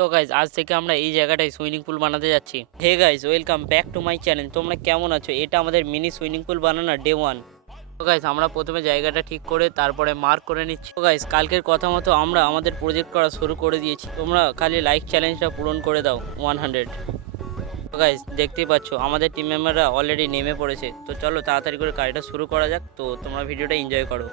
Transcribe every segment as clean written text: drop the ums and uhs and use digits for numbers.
তো গাইজ আজ থেকে আমরা এই জায়গাটায় সুইমিং পুল বানাতে যাচ্ছি। Hey guys, welcome back to my channel. তোমরা কেমন আছো? এটা আমাদের মিনি সুইমিং পুল বানানোর ডে 1। তো গাইজ আমরা প্রথমে জায়গাটা ঠিক করে তারপরে মার্ক করে নিচ্ছি। তো গাইজ কালকের কথা মতো আমরা আমাদের প্রজেক্ট করা শুরু করে দিয়েছি। তোমরা খালি লাইক চ্যালেঞ্জটা পূরণ করে দাও 100। তো গাইজ দেখতেই পাচ্ছ আমাদের টিম মেম্বাররা অলরেডি নেমে পড়েছে। তো চলো তাড়াতাড়ি করে কাজটা শুরু করা যাক। তো তোমরা ভিডিওটা এনজয় করো।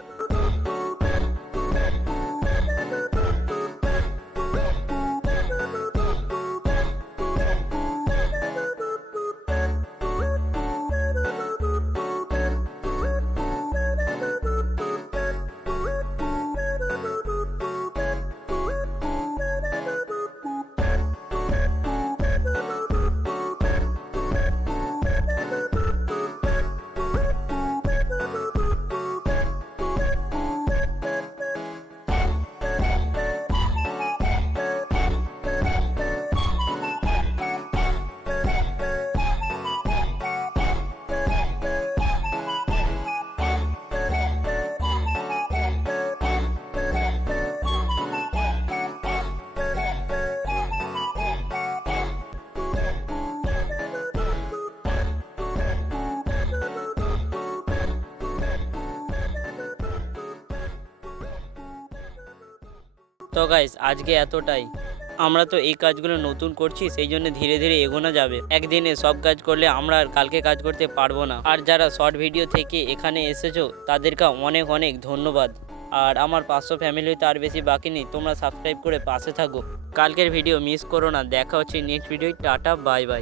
তো গাইস আজকে এতটাই। আমরা তো এই কাজগুলো নতুন করছি, সেই জন্য ধীরে ধীরে এগোনো যাবে। একদিনে সব কাজ করলে আমরা আর কালকে কাজ করতে পারবো না। আর যারা শর্ট ভিডিও থেকে এখানে এসেছো তাদেরকে অনেক অনেক ধন্যবাদ। আর আমার 500 ফ্যামিলি তো আর বেশি বাকি নেই, তোমরা সাবস্ক্রাইব করে পাশে থাকো। কালকের ভিডিও মিস করো না। দেখা হচ্ছে next video. Tata, bye bye.